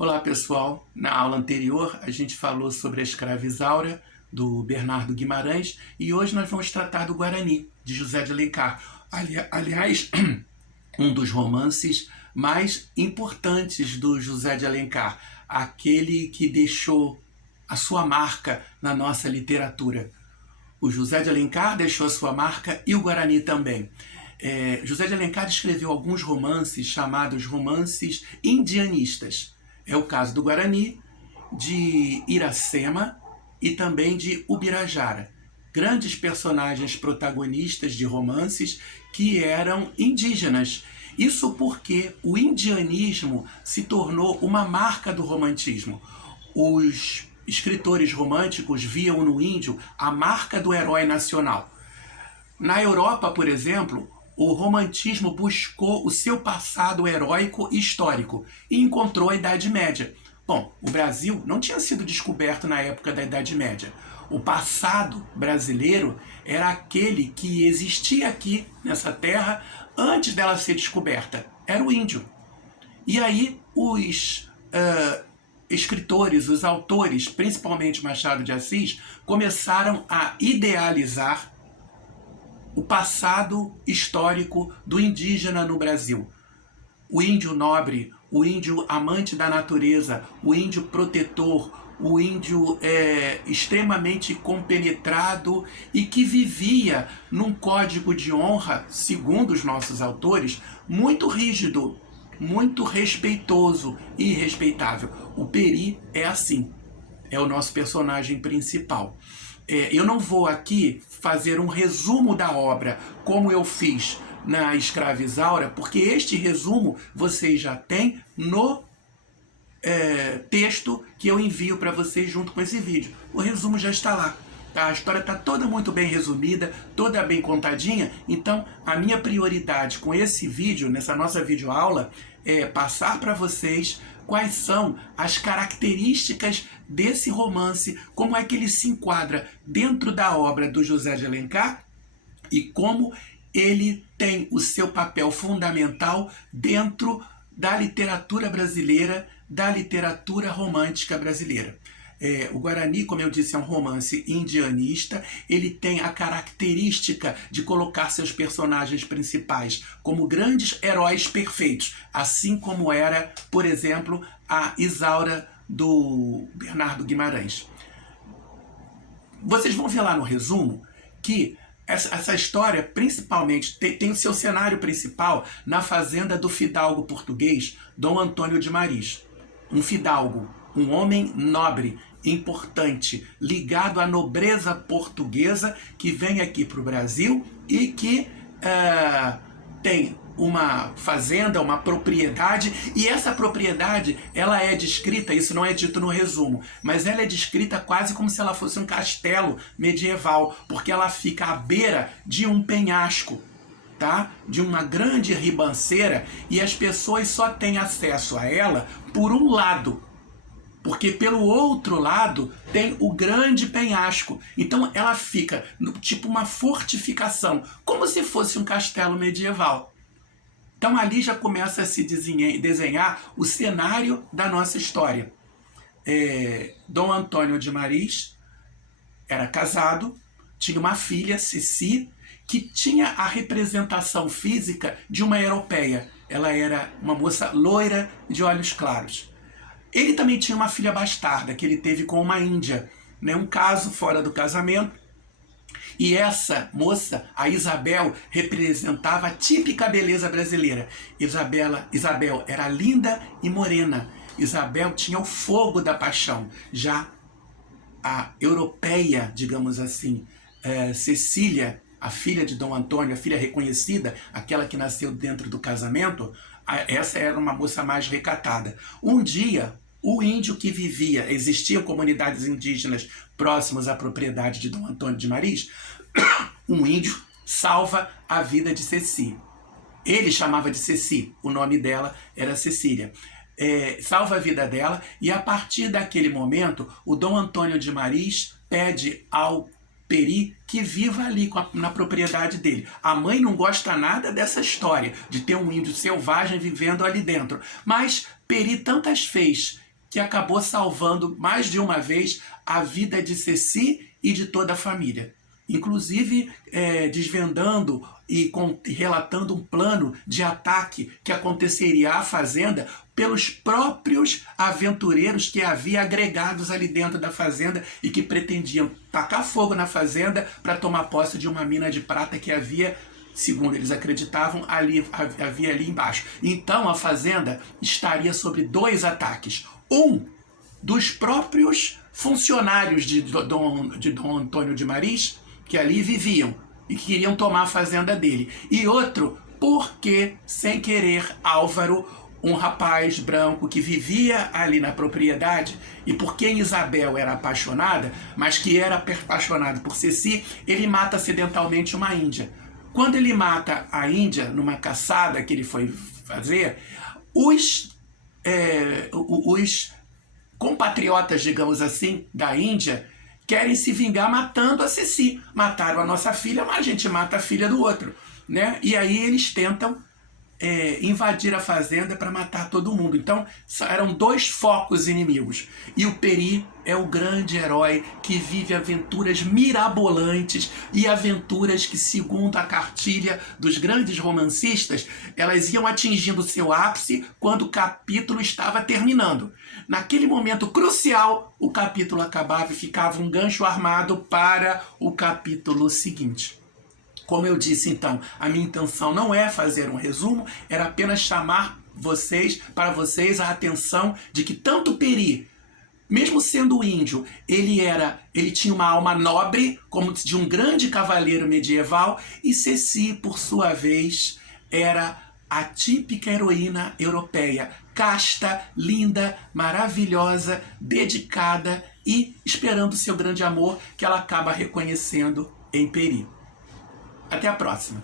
Olá pessoal, na aula anterior a gente falou sobre a escrava Isaura, do Bernardo Guimarães, e hoje nós vamos tratar do Guarani, de José de Alencar. Aliás, um dos romances mais importantes do José de Alencar, aquele que deixou a sua marca na nossa literatura. O José de Alencar deixou a sua marca e o Guarani também. José de Alencar escreveu alguns romances chamados romances indianistas. É o caso do Guarani, de Iracema e também de Ubirajara. Grandes personagens protagonistas de romances que eram indígenas. Isso porque o indianismo se tornou uma marca do romantismo. Os escritores românticos viam no índio a marca do herói nacional. Na Europa, por exemplo, o romantismo buscou o seu passado heróico e histórico e encontrou a Idade Média. Bom, o Brasil não tinha sido descoberto na época da Idade Média. O passado brasileiro era aquele que existia aqui nessa terra antes dela ser descoberta. Era o índio. E aí os escritores, os autores, principalmente Machado de Assis, começaram a idealizar o passado histórico do indígena no Brasil. O índio nobre, o índio amante da natureza, o índio protetor, o índio extremamente compenetrado e que vivia num código de honra, segundo os nossos autores, muito rígido, muito respeitoso e respeitável. O Peri é assim, é o nosso personagem principal. Eu não vou aqui fazer um resumo da obra, como eu fiz na Escrava Isaura, porque este resumo vocês já têm no texto que eu envio para vocês junto com esse vídeo. O resumo já está lá. Tá? A história está toda muito bem resumida, toda bem contadinha, então a minha prioridade com esse vídeo, nessa nossa videoaula, é passar para vocês quais são as características desse romance, como é que ele se enquadra dentro da obra do José de Alencar e como ele tem o seu papel fundamental dentro da literatura brasileira, da literatura romântica brasileira. O Guarani, como eu disse, é um romance indianista. Ele tem a característica de colocar seus personagens principais como grandes heróis perfeitos, assim como era, por exemplo, a Isaura do Bernardo Guimarães. Vocês vão ver lá no resumo que essa história, principalmente, tem o seu cenário principal na fazenda do fidalgo português Dom Antônio de Maris. Um fidalgo, um homem nobre, importante, ligado à nobreza portuguesa, que vem aqui para o Brasil e que tem uma fazenda, uma propriedade, e essa propriedade, ela é descrita, isso não é dito no resumo, mas ela é descrita quase como se ela fosse um castelo medieval, porque ela fica à beira de um penhasco, tá? De uma grande ribanceira, e as pessoas só têm acesso a ela por um lado, porque pelo outro lado tem o grande penhasco. Então ela fica tipo uma fortificação, como se fosse um castelo medieval. Então ali já começa a se desenhar o cenário da nossa história. Dom Antônio de Maris era casado, tinha uma filha, Ceci, que tinha a representação física de uma europeia. Ela era uma moça loira de olhos claros. Ele também tinha uma filha bastarda, que ele teve com uma índia, né? Um caso fora do casamento. E essa moça, a Isabel, representava a típica beleza brasileira. Isabel era linda e morena. Isabel tinha o fogo da paixão. Já a europeia, digamos assim, Cecília, a filha de Dom Antônio, a filha reconhecida, aquela que nasceu dentro do casamento, essa era uma moça mais recatada. Um dia, o índio que vivia, existiam comunidades indígenas próximas à propriedade de Dom Antônio de Maris, um índio salva a vida de Ceci. Ele chamava de Ceci, o nome dela era Cecília. Salva a vida dela, e a partir daquele momento, o Dom Antônio de Maris pede ao Peri que viva ali na propriedade dele. A mãe não gosta nada dessa história de ter um índio selvagem vivendo ali dentro, mas Peri tantas fez que acabou salvando mais de uma vez a vida de Ceci e de toda a família. Inclusive desvendando e relatando um plano de ataque que aconteceria à fazenda pelos próprios aventureiros que havia agregados ali dentro da fazenda e que pretendiam tacar fogo na fazenda para tomar posse de uma mina de prata que havia, segundo eles acreditavam, havia ali embaixo. Então a fazenda estaria sobre 2 ataques. Um dos próprios funcionários de Dom Antônio de Maris, que ali viviam e que queriam tomar a fazenda dele. E outro, porque, sem querer, Álvaro, um rapaz branco que vivia ali na propriedade e por quem Isabel era apaixonada, mas que era apaixonado por Ceci, ele mata acidentalmente uma índia. Quando ele mata a índia, numa caçada que ele foi fazer, os compatriotas, digamos assim, da Índia, querem se vingar matando a Ceci. Mataram a nossa filha, mas a gente mata a filha do outro, né? E aí eles tentam invadir a fazenda para matar todo mundo. Então eram 2 focos inimigos. E o Peri é o grande herói que vive aventuras mirabolantes e aventuras que, segundo a cartilha dos grandes romancistas, elas iam atingindo seu ápice quando o capítulo estava terminando. Naquele momento crucial, o capítulo acabava e ficava um gancho armado para o capítulo seguinte. Como eu disse, então, a minha intenção não é fazer um resumo, era apenas chamar para vocês a atenção de que tanto Peri, mesmo sendo índio, ele tinha uma alma nobre, como de um grande cavaleiro medieval, e Ceci, por sua vez, era a típica heroína europeia, casta, linda, maravilhosa, dedicada e esperando seu grande amor, que ela acaba reconhecendo em Peri. Até a próxima!